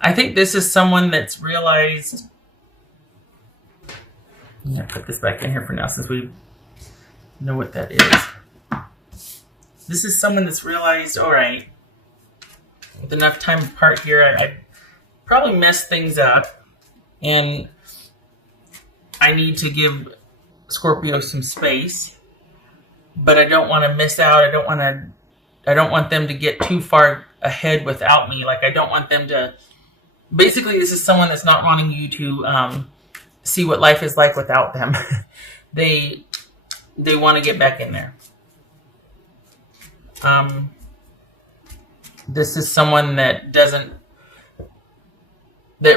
I think this is someone that's realized. I'm going to put this back in here for now since we know what that is. This is someone that's realized, all right, with enough time apart here, I probably messed things up, and I need to give Scorpio some space, but I don't want to miss out. I don't want them to get too far ahead without me. Like, I don't want them to, basically this is someone that's not wanting you to see what life is like without them. They want to get back in there. This is someone that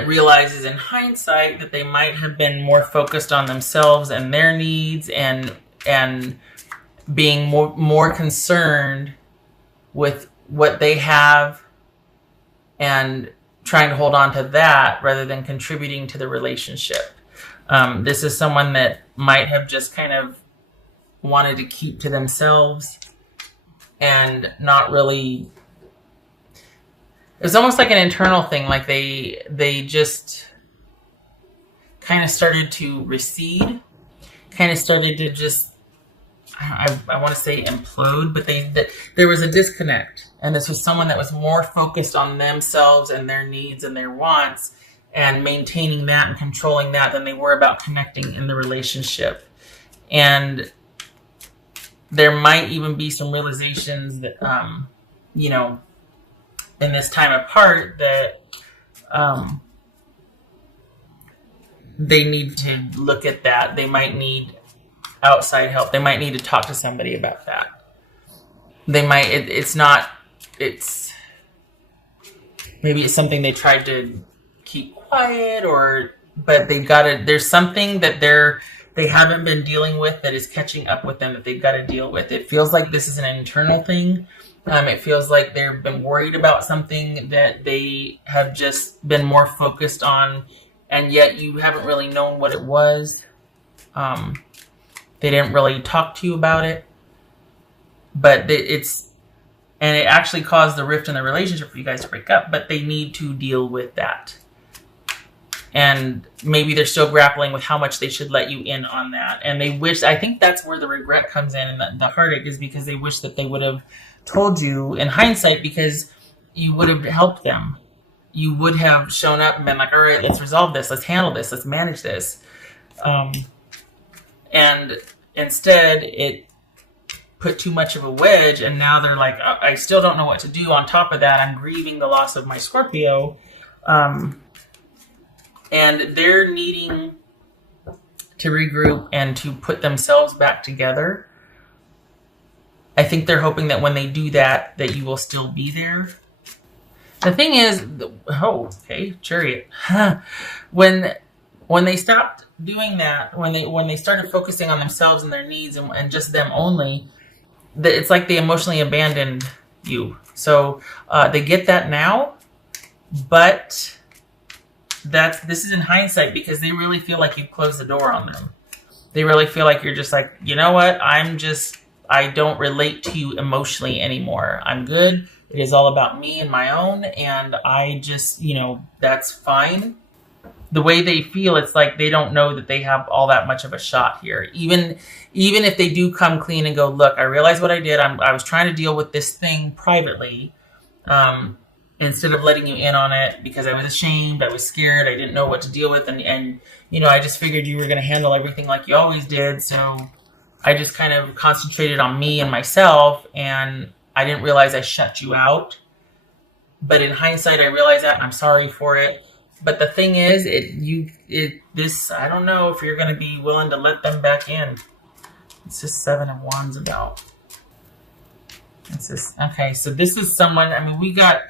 realizes in hindsight that they might have been more focused on themselves and their needs and being more concerned with what they have and trying to hold on to that rather than contributing to the relationship. This is someone that might have just kind of wanted to keep to themselves and not really. It's almost like an internal thing. Like they just kind of started to recede, kind of started to just, I want to say implode, but there was a disconnect. And this was someone that was more focused on themselves and their needs and their wants and maintaining that and controlling that than they were about connecting in the relationship. And there might even be some realizations that, in this time apart that they need to look at that. They might need outside help. They might need to talk to somebody about that. They might, maybe it's something they tried to keep quiet but there's something that they haven't been dealing with that is catching up with them that they've got to deal with. It feels like this is an internal thing. It feels like they've been worried about something that they have just been more focused on, and yet you haven't really known what it was. They didn't really talk to you about it, but it actually caused the rift in the relationship for you guys to break up, but they need to deal with that. And maybe they're still grappling with how much they should let you in on that. And I think that's where the regret comes in, and the heartache is because they wish that they would have told you in hindsight, because you would have helped them. You would have shown up and been like, all right, let's resolve this. Let's handle this. Let's manage this. And instead it put too much of a wedge. And now they're like, oh, I still don't know what to do. On top of that, I'm grieving the loss of my Scorpio. And they're needing to regroup and to put themselves back together. I think they're hoping that when they do that you will still be there. The thing is, Chariot. When they stopped doing that, when they started focusing on themselves and their needs and just them only, it's like they emotionally abandoned you. So they get that now, but this is in hindsight because they really feel like you've closed the door on them. They really feel like you're just like, you know what? I don't relate to you emotionally anymore. I'm good. It is all about me and my own. And I just, that's fine. The way they feel, it's like they don't know that they have all that much of a shot here. Even if they do come clean and go, look, I realized what I did. I was trying to deal with this thing privately. Instead of letting you in on it because I was ashamed, I was scared, I didn't know what to deal with. And I just figured you were going to handle everything like you always did. So I just kind of concentrated on me and myself, and I didn't realize I shut you out. But in hindsight, I realized that. I'm sorry for it. But the thing is, I don't know if you're going to be willing to let them back in. It's just 7 of Wands about. Okay, so this is someone, we got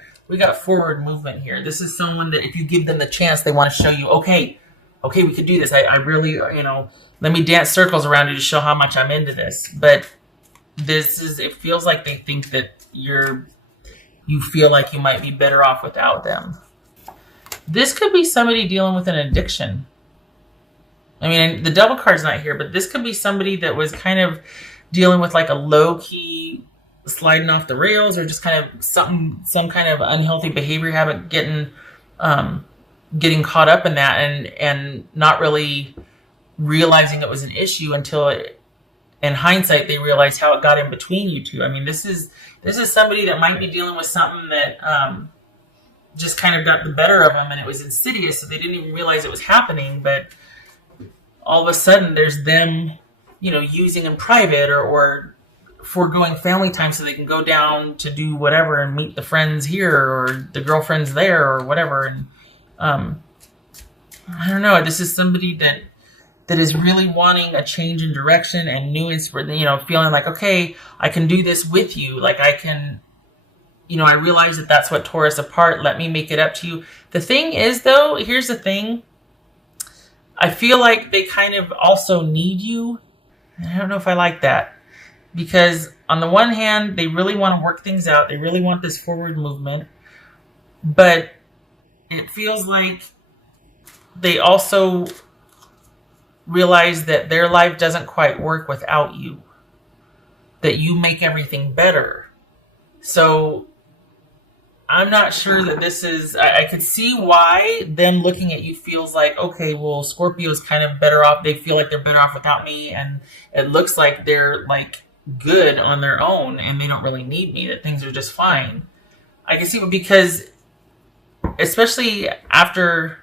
forward movement here. This is someone that if you give them the chance, they want to show you, okay, we could do this. I really, let me dance circles around you to show how much I'm into this. But it feels like they think that you feel like you might be better off without them. This could be somebody dealing with an addiction. The Devil card's not here, but this could be somebody that was kind of dealing with like a low-key sliding off the rails, or just kind of some kind of unhealthy behavior habit getting getting caught up in that and not really realizing it was an issue until in hindsight they realized how it got in between you two. I mean, this is somebody that might be dealing with something that just kind of got the better of them, and it was insidious, so they didn't even realize it was happening. But all of a sudden, there's them, using in private or foregoing family time so they can go down to do whatever and meet the friends here or the girlfriends there or whatever. And I don't know. This is somebody that is really wanting a change in direction and new inspiration, feeling like, okay, I can do this with you. Like I can, I realize that that's what tore us apart. Let me make it up to you. The thing is, though, here's the thing. I feel like they kind of also need you. I don't know if I like that. Because on the one hand, they really want to work things out. They really want this forward movement. But it feels like they also realize that their life doesn't quite work without you. That you make everything better. So I'm not sure that this is... I could see why them looking at you feels like, okay, well, Scorpio's kind of better off. They feel like they're better off without me. And it looks like they're like good on their own and they don't really need me, that things are just fine. I can see, because especially after,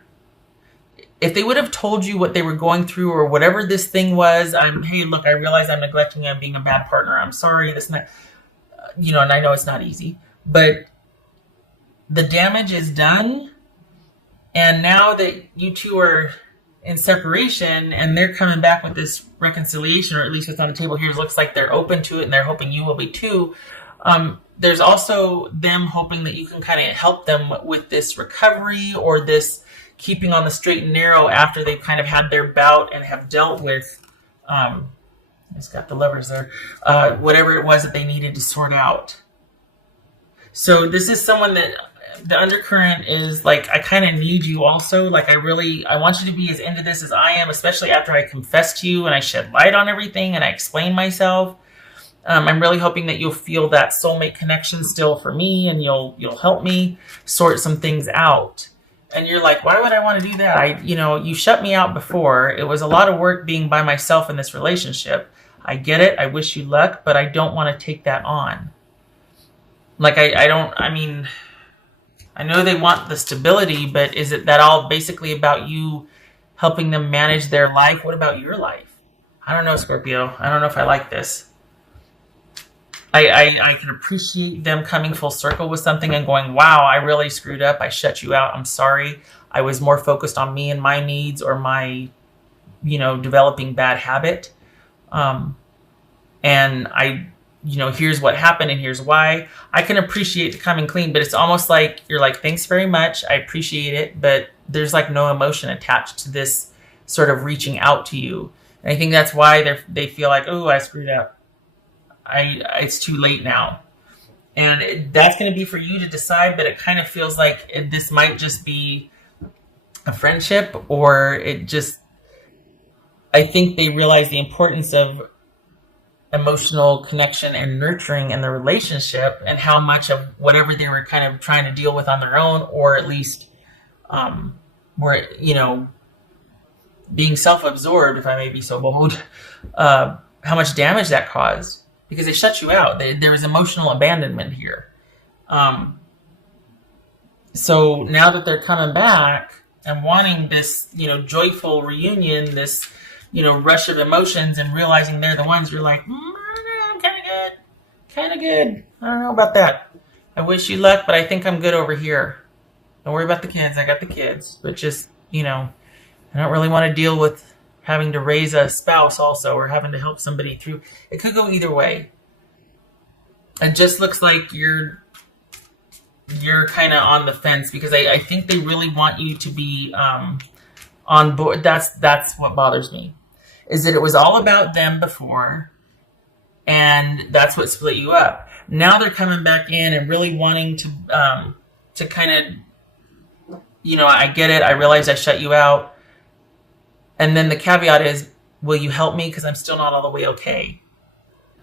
if they would have told you what they were going through or whatever this thing was, hey, look, I realize I'm neglecting you, I'm being a bad partner, I'm sorry, this and that, and I know it's not easy, but the damage is done. And now that you two are in separation and they're coming back with this reconciliation, or at least what's on the table here looks like they're open to it and they're hoping you will be too. There's also them hoping that you can kind of help them with this recovery or this keeping on the straight and narrow after they've kind of had their bout and have dealt with, it's got the levers there, whatever it was that they needed to sort out. So this is someone that the undercurrent is like, I kind of need you also. Like I want you to be as into this as I am, especially after I confess to you and I shed light on everything and I explain myself. I'm really hoping that you'll feel that soulmate connection still for me, and you'll help me sort some things out. And you're like, why would I want to do that? You shut me out before. It was a lot of work being by myself in this relationship. I get it. I wish you luck, but I don't want to take that on. Like I know they want the stability, but is it that all basically about you helping them manage their life? What about your life? I don't know, Scorpio. I don't know if I like this. I can appreciate them coming full circle with something and going, wow, I really screwed up. I shut you out. I'm sorry. I was more focused on me and my needs or my, developing bad habit. And here's what happened and here's why. I can appreciate the coming clean, but it's almost like you're like, thanks very much. I appreciate it. But there's like no emotion attached to this sort of reaching out to you. And I think that's why they feel like, oh, I screwed up. It's too late now. And that's going to be for you to decide, but it kind of feels like this might just be a friendship, or I think they realize the importance of emotional connection and nurturing in the relationship, and how much of whatever they were kind of trying to deal with on their own, or at least being self-absorbed, if I may be so bold, how much damage that caused. Because they shut you out. There was emotional abandonment here. So now that they're coming back and wanting this, joyful reunion, this, rush of emotions, and realizing they're the ones, you're like, I'm kind of good. I don't know about that. I wish you luck, but I think I'm good over here. Don't worry about the kids. I got the kids. But just, I don't really want to deal with having to raise a spouse also, or having to help somebody through. It could go either way. It just looks like you're kind of on the fence, because I think they really want you to be on board. That's what bothers me, is that it was all about them before, and that's what split you up. Now they're coming back in and really wanting to kind of, I get it. I realize I shut you out. And then the caveat is, will you help me? Because I'm still not all the way okay.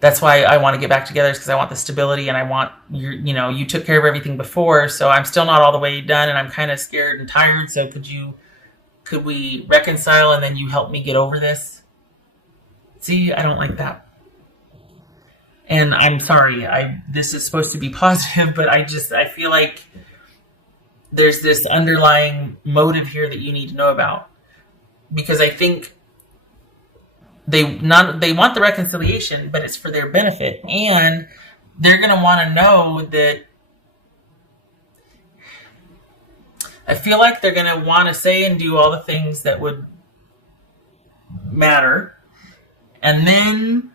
That's why I want to get back together, because I want the stability, and I want you took care of everything before, so I'm still not all the way done, and I'm kind of scared and tired. So could we reconcile, and then you help me get over this? See, I don't like that. And I'm sorry, this is supposed to be positive, but I feel like there's this underlying motive here that you need to know about. Because I think they want the reconciliation, but it's for their benefit. And they're going to want to know that. I feel like they're going to want to say and do all the things that would matter. And then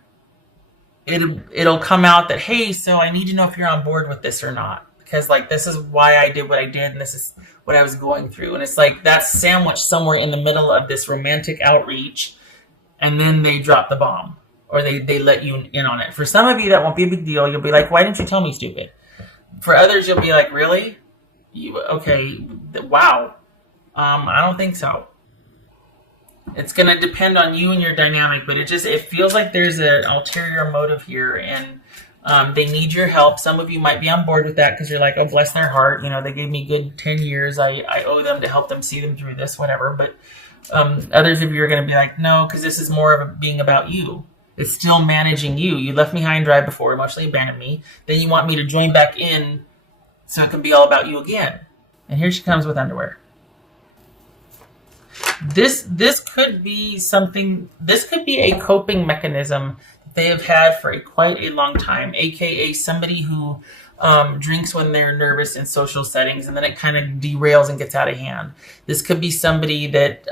it'll come out that, hey, so I need to know if you're on board with this or not. Because, like, this is why I did what I did, and this is what I was going through. And it's like that's sandwiched somewhere in the middle of this romantic outreach, and then they drop the bomb. Or they let you in on it. For some of you, that won't be a big deal. You'll be like, why didn't you tell me, stupid? For others, you'll be like, really? Okay, wow. I don't think so. It's going to depend on you and your dynamic, but it feels like there's an ulterior motive here, and they need your help. Some of you might be on board with that because you're like, oh, bless their heart. They gave me good 10 years. I owe them to help them see them through this, whatever. But others of you are going to be like, no, because this is more of being about you. It's still managing you. You left me high and dry before, emotionally abandoned me. Then you want me to join back in so it can be all about you again. And here she comes with underwear. This could be something. This could be a coping mechanism that they have had for quite a long time, aka somebody who drinks when they're nervous in social settings, and then it kind of derails and gets out of hand. This could be somebody that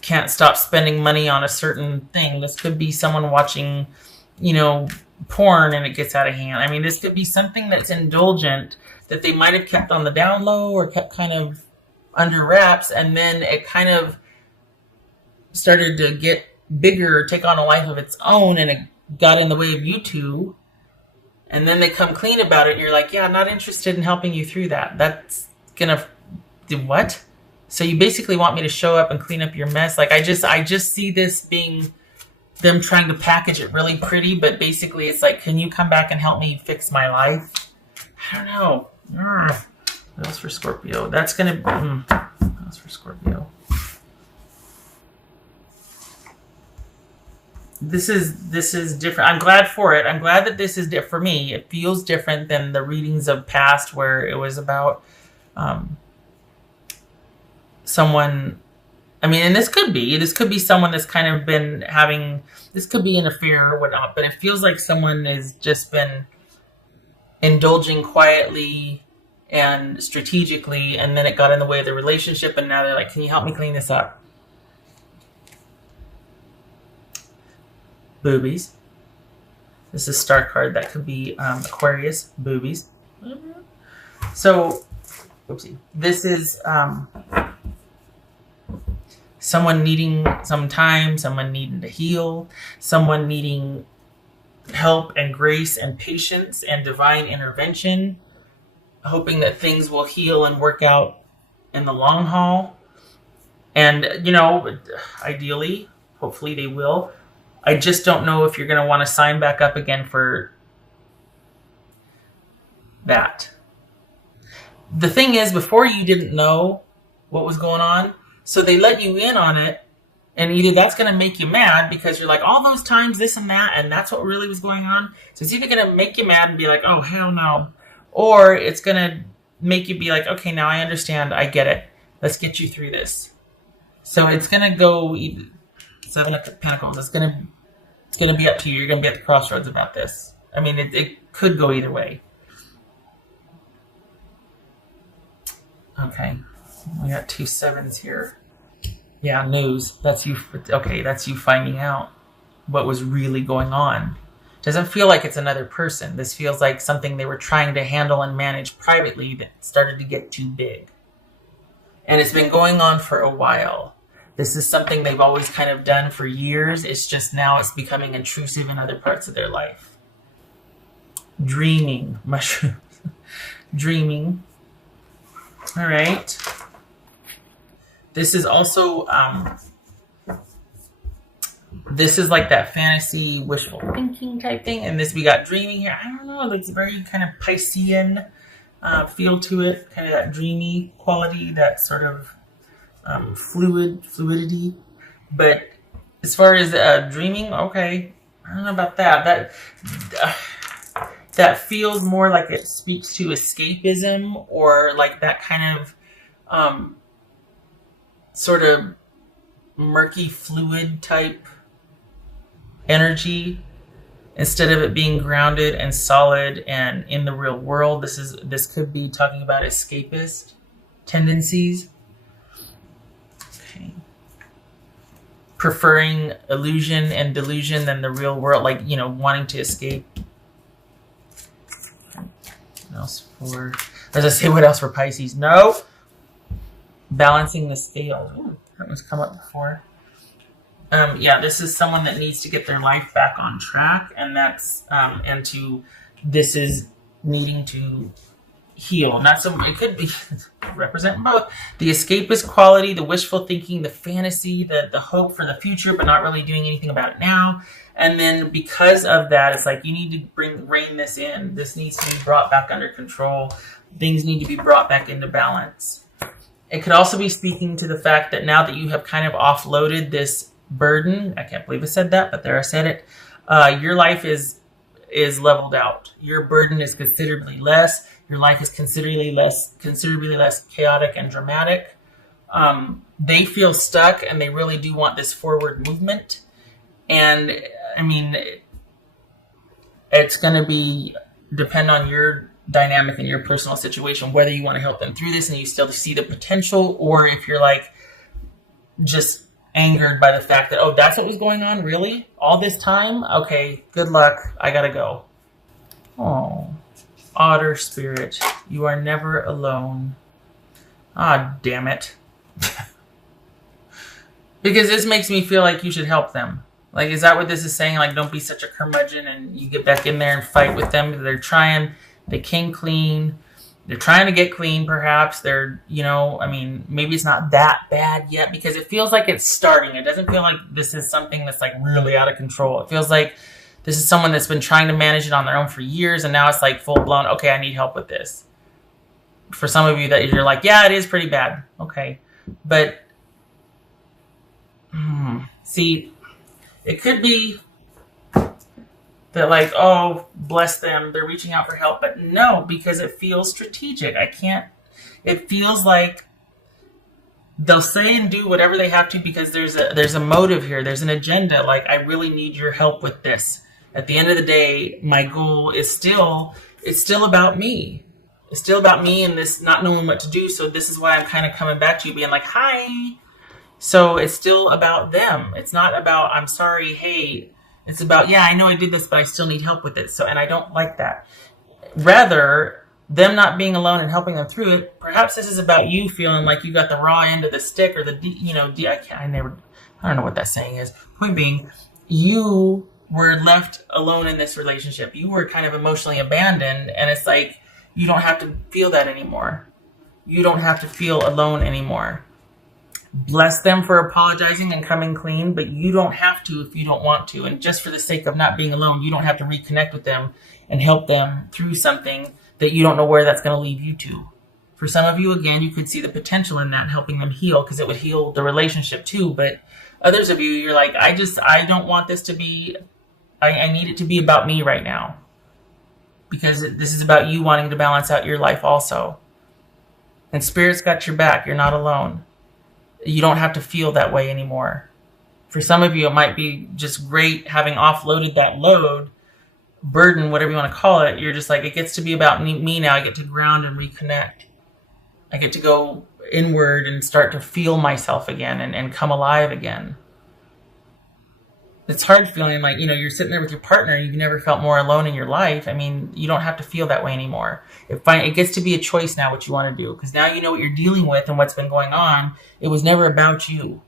can't stop spending money on a certain thing. This could be someone watching, porn, and it gets out of hand. I mean, this could be something that's indulgent that they might have kept on the down low or kept kind of under wraps, and then it kind of started to get bigger or take on a life of its own, and it got in the way of you two. And then they come clean about it, and you're like, yeah, I'm not interested in helping you through that. That's gonna do what? So you basically want me to show up and clean up your mess? Like, I just see this being them trying to package it really pretty, but basically it's like, can you come back and help me fix my life? I don't know. That was for Scorpio. That's gonna. That was for Scorpio. This is different. I'm glad for it. I'm glad that this is different for me. It feels different than the readings of past where it was about someone. I mean, and this could be someone that's kind of been having. This could be an affair or whatnot, but it feels like someone has just been indulging quietly and strategically, and then it got in the way of the relationship, and now they're like, can you help me clean this up? Boobies. This is a star card. That could be Aquarius. Boobies. So, oopsie. This is someone needing some time, someone needing to heal, someone needing help and grace and patience and divine intervention, hoping that things will heal and work out in the long haul. And, ideally, hopefully they will. I just don't know if you're going to want to sign back up again for that. The thing is, before you didn't know what was going on, so they let you in on it, and either that's going to make you mad because you're like, all those times, this and that, and that's what really was going on. So it's either going to make you mad and be like, oh, hell no. Or it's going to make you be like, okay, now I understand. I get it. Let's get you through this. So it's going to go either. Seven of Pentacles. It's going to be up to you. You're going to be at the crossroads about this. I mean, it could go either way. Okay. We got 2 sevens here. Yeah, news. That's you. Okay, that's you finding out what was really going on. Doesn't feel like it's another person. This feels like something they were trying to handle and manage privately that started to get too big. And it's been going on for a while. This is something they've always kind of done for years. It's just now it's becoming intrusive in other parts of their life. Dreaming. Mushrooms. Dreaming. All right. This is also This is like that fantasy, wishful thinking type thing. And this, we got dreaming here. I don't know, like it's very kind of Piscean feel to it. Kind of that dreamy quality, that sort of fluidity. But as far as dreaming, okay, I don't know about that. That feels more like it speaks to escapism, or like that kind of sort of murky fluid type energy, instead of it being grounded and solid and in the real world. This could be talking about escapist tendencies. Okay. Preferring illusion and delusion than the real world, like, you know, wanting to escape. What else for, as I say, what else for Pisces? No. Balancing the scales. Ooh, that one's come up before. Yeah, this is someone that needs to get their life back on track, and that's this is needing to heal. Not so, it could be represent both the escapist quality, the wishful thinking, the fantasy, the hope for the future, but not really doing anything about it now. And then because of that, it's like you need to rein this in. This needs to be brought back under control. Things need to be brought back into balance. It could also be speaking to the fact that now that you have kind of offloaded this burden, I can't believe I said that, but there I said it, your life is leveled out. Your burden is considerably less. Your life is considerably less chaotic and dramatic. They feel stuck, and they really do want this forward movement. And I mean, it's going to depend on your dynamic and your personal situation, whether you want to help them through this and you still see the potential, or if you're like just angered by the fact that, oh, that's what was going on, really? All this time? Okay, good luck. I gotta go. Oh, otter spirit, you are never alone. Ah, damn it. Because this makes me feel like you should help them. Like, is that what this is saying? Like, don't be such a curmudgeon and you get back in there and fight with them. They're trying, they came clean. They're trying to get clean, perhaps. They're, you know, I mean, maybe it's not that bad yet, because it feels like it's starting. It doesn't feel like this is something that's like really out of control. It feels like this is someone that's been trying to manage it on their own for years, and now it's like full blown, okay, I need help with this. For some of you that you're like, yeah, it is pretty bad. Okay. But, see, it could be that like, oh, bless them, they're reaching out for help. But no, because it feels strategic. It feels like they'll say and do whatever they have to because there's a motive here. There's an agenda. Like, I really need your help with this. At the end of the day, my goal is it's still about me. It's still about me and this not knowing what to do. So this is why I'm kind of coming back to you being like, hi. So it's still about them. It's not about, I'm sorry, hey. It's about, yeah, I know I did this, but I still need help with it. So, and I don't like that. Rather, them not being alone and helping them through it. Perhaps this is about you feeling like you got the raw end of the stick, or I don't know what that saying is. Point being, you were left alone in this relationship. You were kind of emotionally abandoned, and it's like, you don't have to feel that anymore. You don't have to feel alone anymore. Bless them for apologizing and coming clean, but you don't have to if you don't want to. And just for the sake of not being alone, you don't have to reconnect with them and help them through something that you don't know where that's going to lead you to. For some of you, again, you could see the potential in that, helping them heal, because it would heal the relationship too. But others of you, you're like, I don't want this to be, I need it to be about me right now. Because this is about you wanting to balance out your life also. And Spirit's got your back. You're not alone. You don't have to feel that way anymore. For some of you, it might be just great having offloaded that load, burden, whatever you want to call it. You're just like, it gets to be about me now. I get to ground and reconnect. I get to go inward and start to feel myself again and come alive again. It's hard feeling like, you're sitting there with your partner. You've never felt more alone in your life. I mean, you don't have to feel that way anymore. It gets to be a choice now what you want to do, because now you know what you're dealing with and what's been going on. It was never about you.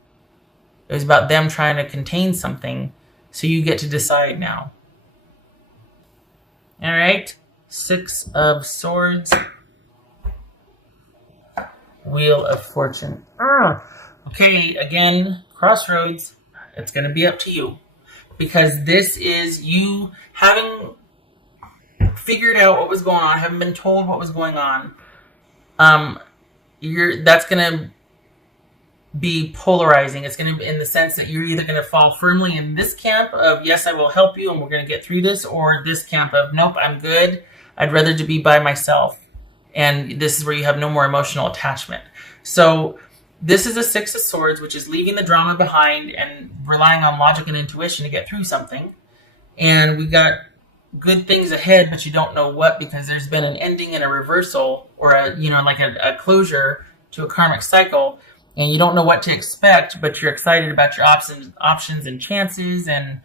It was about them trying to contain something. So you get to decide now. All right. 6 of Swords. Wheel of Fortune. Okay, again, crossroads. It's going to be up to you. because this is you having figured out what was going on, having been told what was going on. That's going to be polarizing. It's going to be in the sense that you're either going to fall firmly in this camp of, yes, I will help you and we're going to get through this, or this camp of, nope, I'm good. I'd rather to be by myself. And this is where you have no more emotional attachment. So this is a Six of Swords, which is leaving the drama behind and relying on logic and intuition to get through something. And we got good things ahead, but you don't know what, because there's been an ending and a reversal, or a closure to a karmic cycle. And you don't know what to expect, but you're excited about your options and chances and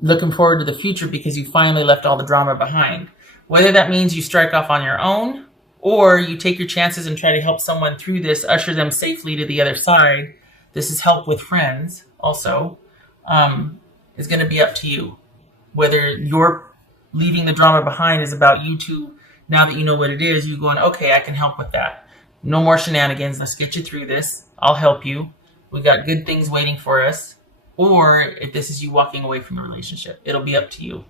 looking forward to the future because you finally left all the drama behind. Whether that means you strike off on your own or you take your chances and try to help someone through this, usher them safely to the other side. This is help with friends also. Is going to be up to you. Whether you're leaving the drama behind is about you two. Now that you know what it is, you're going, okay, I can help with that. No more shenanigans. Let's get you through this. I'll help you. We got good things waiting for us. Or if this is you walking away from the relationship, it'll be up to you.